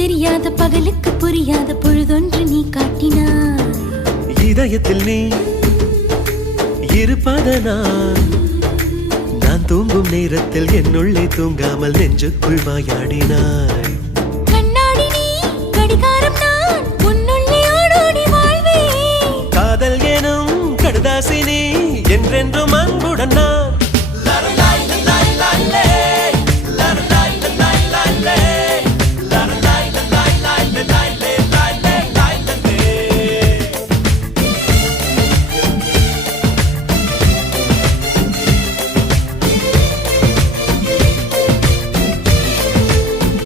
தெரியாத பகலுக்கு புரியாத பொழுதொன்று நீ காட்டினாய். இதயத்தில் நீ இருப்பதனால் நான் தூங்கும் நேரத்தில் என்னுள்ளே தூங்காமல் நெஞ்சுக்குள் வாயாடினாய். கண்ணாடி நீ கடிகாரம் நான் உன்னுள்ளே ஓடோடி வாழ்வே. காதல் எனும் கடுதாசி நீ என்றென்றும் அன்புடன் நான்